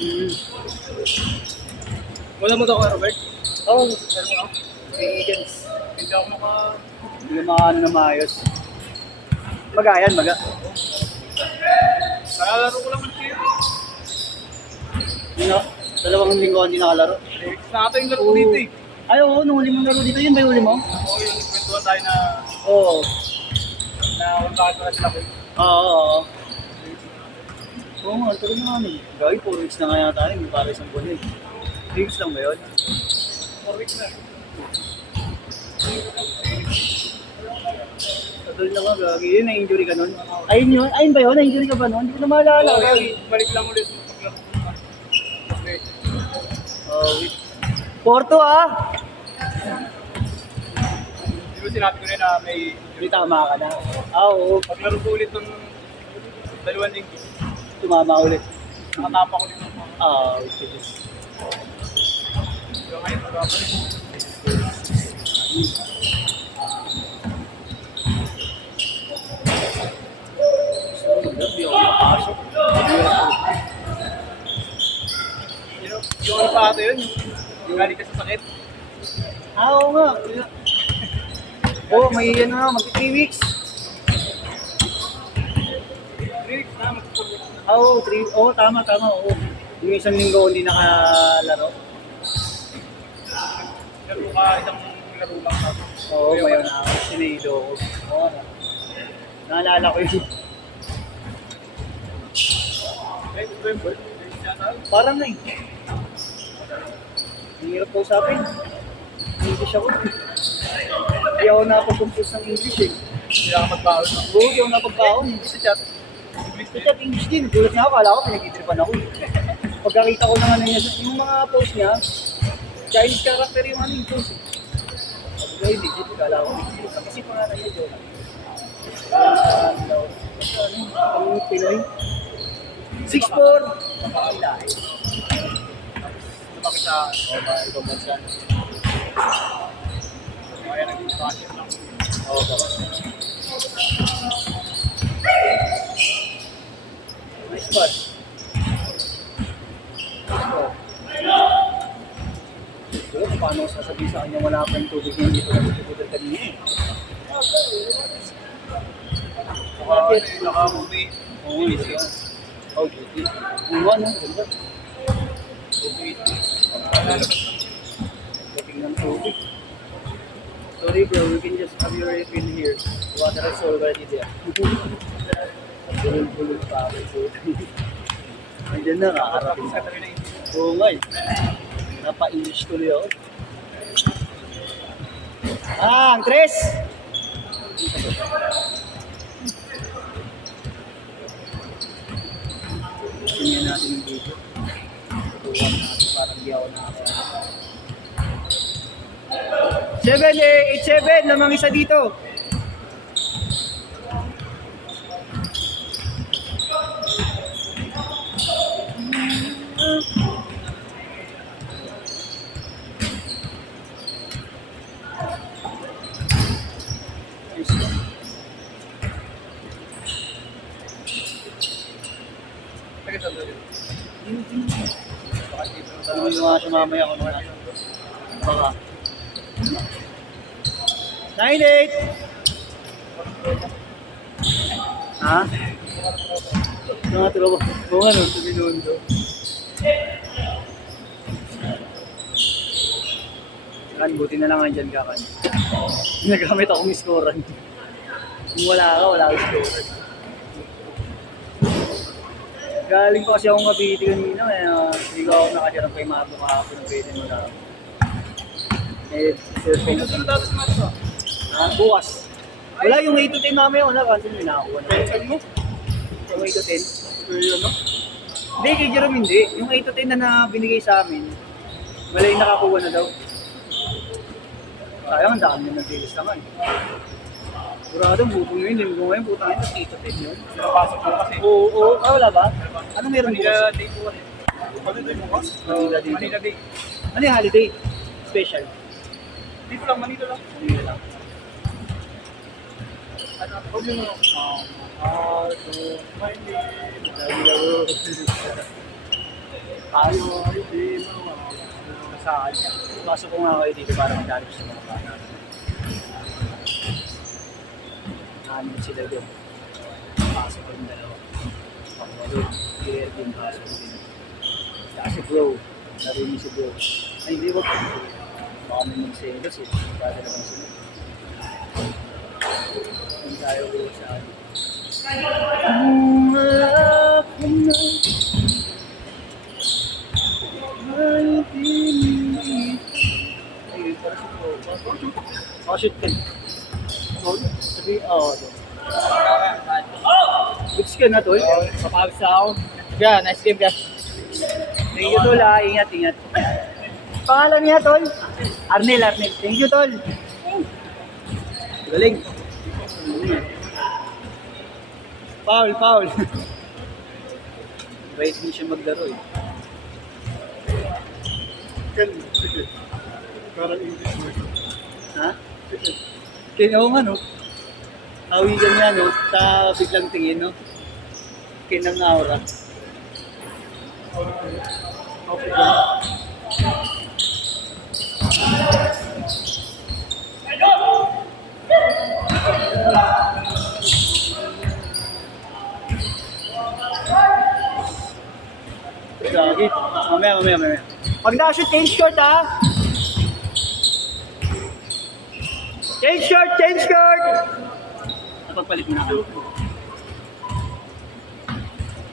Mm. Wala mo daw ako, Robert? Oo, Pero mo ako? agents. Hindi ako Hindi ka makaano na maayos. Maga yan, maga. Nakalaro ko lang kayo. Yun, no? 2 linggo hindi nakalaro. Sa atin yung laro ko dito eh. Ay, oo, nung huli mong laro dito, yun ba yung huli mo? Oo, yung kwentuhan tayo na Oo. untahan ko na sila ko. Oo. Oo nga, tagal na nga eh. Gagi, 4 weeks na nga yata tayo, may para isang buwan eh. 3 weeks lang ba yun? 4 weeks na. Tagal na nga, gagi. Yun, na-injury ka nun. Ayun yun? Ayun ba yun? Na-injury ka ba nun? Hindi ko na maalala. Oo, Gagi. balik lang ulit. Okay. Oh, wait. Porto ah! Di ba sinabi ko rin na may May tama ka na. Ah, oo. paglaro ko ulit ng 2 linggo. Tumama ulit. Nakatapa ko dito. Ah, okay. So ngayon, magkabalik. Hindi ako makasok. Yung ano pa ata yun, yung galing ka sa sakit. Ah, oo nga. Oo, may ano na, mag-3 weeks. 3 weeks na, mag-4 weeks na. Ah, oo, 3. Oo, tama, oo. Yung isang linggo hindi nakalaro. Laro ka, isang laro lang ka. Oo, mayon na. Sinido ko. Oo na. Naalala ko yun. Eh, November. Parang na eh. Ang hirap ko usapin. English ako. Hindi ako nakapag-compose ng English eh. Hindi ako magbaon na. Oo, hindi ako napagkaon. Sa chat. Sa chat English din. Gulat niya ako, kala ko pinag-itripan ako. Pagkakita ko ng ano niya, yung mga post niya, Chinese character yung ano yung post eh. Sabi ko, legit, kala ko legit. Kasi pangalan niya, Jonah. Ang Pinoy. 6'4". Napakalahi. Lumaki sa O, mga ibang bansa. kaya naging passion lang. Oo, ba? Nice bus. Pero kung paano sasabihin sa kanya wala pa yung tubig niya, hindi ko na tutubutan kanina eh. Naka-movie. Oo, yun yun. Oh, duty. Uwan, no? Ganda. Dating ng tubig. Sorry bro, we can just have your refill here. The water is already there. Bulol-bulol pa ako. Nandiyan na, kaharapin sa akin. Oo nga eh. Napa-English tuloy ako. Ah, Andres! Tingnan natin yung video. Tutuwan natin parang di ako nakakaya. 787, lamang isa dito. Taga saan doon? Baka dito na Tanungin ko nga siya mamaya kung ano. Baka. 98! Ha? Mga tropa. Oo nga no, sa Binondo. Kan, buti na lang andyan ka kan. Nagamit akong scorean. Kung wala ka, wala akong scorean. Galing pa kasi akong Cavite kanina, kaya hindi ko ako nakatirang kay Mato kahapon ng pwede mo lang. Eh, surfing na Sunod natin sa Marso. bukas. Wala yung 8 to 10 namin, wala kasi may nakakuha na. Pensan mo? Yung 8 to 10. Pero ano? Hindi, kay Jerome hindi. Yung 8 to 10 na binigay sa amin, wala yung nakakuha na daw. Sayang, ang dami na nag-release naman. Sigurado, buto ngayon, linggo ngayon, puta ngayon, 8 to 10 yun. Pinapasok mo kasi. Oo, ah, wala ba? Ano meron bukas? Manila Day po kasi. Manila Day bukas? Manila Day. Manila Day. Ano yung holiday? Special. Dito lang, Manila lang. Manila lang. Ano, huwag mo no? Manila. Pasok sa kanya. Pasok ko nga kayo dito para magdalip sa mga bata. Ano sila doon? Pasok ko yung dalawa. Pagwalo, clear din pasok din. Kasi bro, narinig si bro. Ay, hindi ba? Baka may magselos eh. Baka naman sila. Kung tayo ko sa akin. Ay, para si bro. Shoot ka. Sabi, goods ka na, tol. Papawis ako. Yeah, nice game, guys. Thank you, tol. Ingat, ingat. Pangalan niya, tol? Arnel. Thank you, tol. Galing. Foul. Wait, hindi siya maglaro eh. Sige. Parang English mo. Ha? Kaya ako nga, no? Awigan niya, no? Sa biglang tingin, no? Kinang aura. Okay. Gagi. Mamaya. Pag na-shoot, change short, ha? Change short! Napagpalit mo na ka.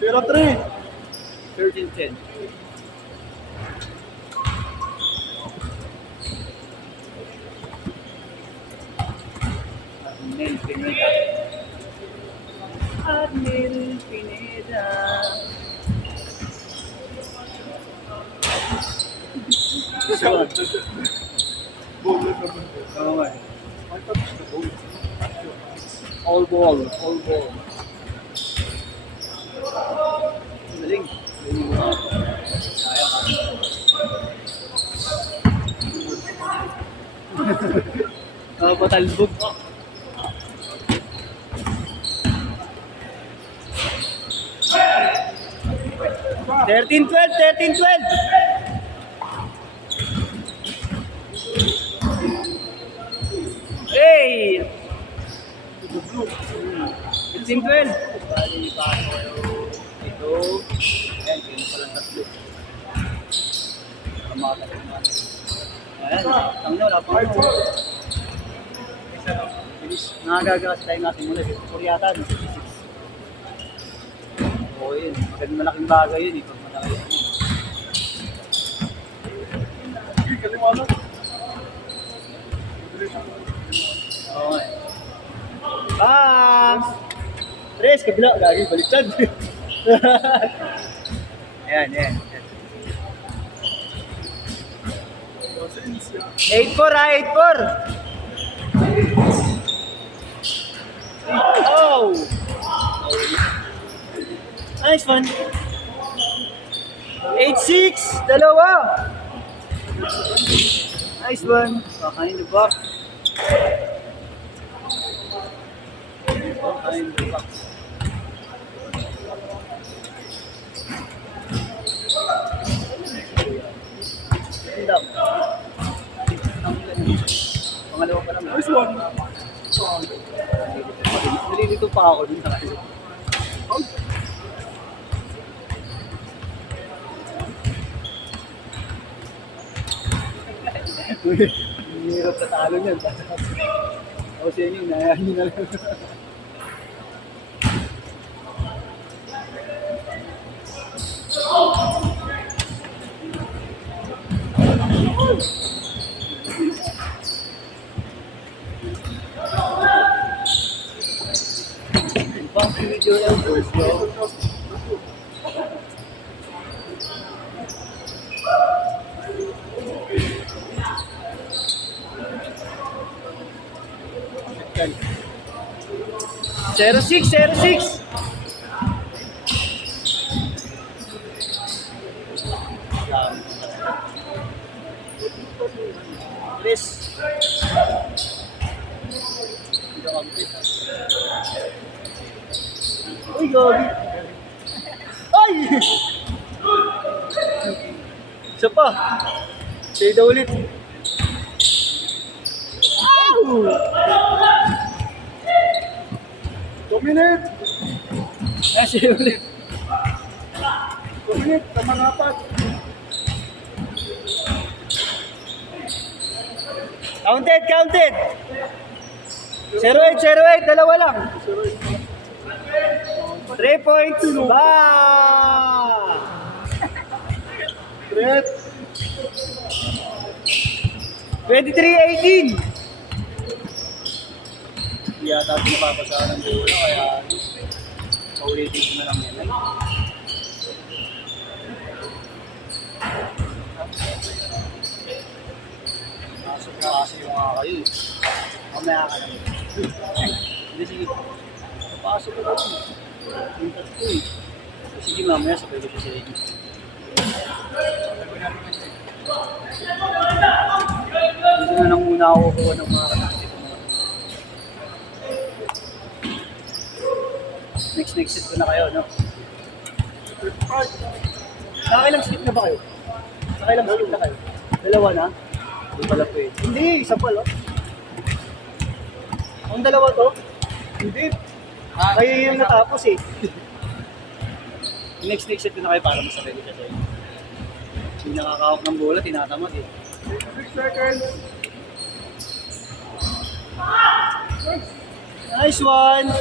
Tira 3. 13-10. Arnel Pineda. Bowler naman. Oo nga. Ay, tapos na bowler. All ball. Galing. Sayang. Patalbog. Thirteen, 12. Hey! 15-12. Bali, paso. Ito. Ayan, yun palang tatlo. Kamakalit na. Ayan, ang na, wala pang ako. Bilis, nakagagas tayo natin muna. 54 yata, 56. Oo, yun. Magandang malaking bagay yun. Pag malaki yun. Sige, kaliwanag. Oo nga. Bams! Tres, kabila. Lagi, baliktad. Ayan. 8-4. Oh! Nice one. 8-6. Dalawa. Nice one. Kakain the back. Kakain the back. Ganda. Pangalawa pa lang. Nice one. Nalilito pa ako dun sa kanila. Hirap sa talo niyan. O siya yun, nayaan nyo na lang. Bump with your elbows, bro. Zero six. Please. Uy, gogi. Ay! Isa pa. Shade ulit. Ow! Dominate! Ay, shade ulit. Dominate! Kamanapat! Counted, counted! 0-8, dalawa lang. 3 points. Ba! Threat! 23-18. Hindi yata pinapapasahan ng bola, kaya paulitin ko na lang yan. Pasok na kasi yung mga kayo. Mamaya ka naman. Hindi, sige. Pasok ko lang. Yung tatlo eh. Sige, mamaya sabay ko siya sa inyo. Hindi na lang muna ako kuha ng mga kanakit. Next set ko na kayo, no? Nakailang set na ba kayo? Nakailang set na kayo? Dalawa na? Hindi pala po eh. Hindi, isa pa lang. Ang dalawa to? Hindi. Kayo yung natapos eh. Next set ko na kayo para masabay ko siya sa inyo. Hindi nakakahawak ng bola, tinatamad eh. 6 seconds! Nice one!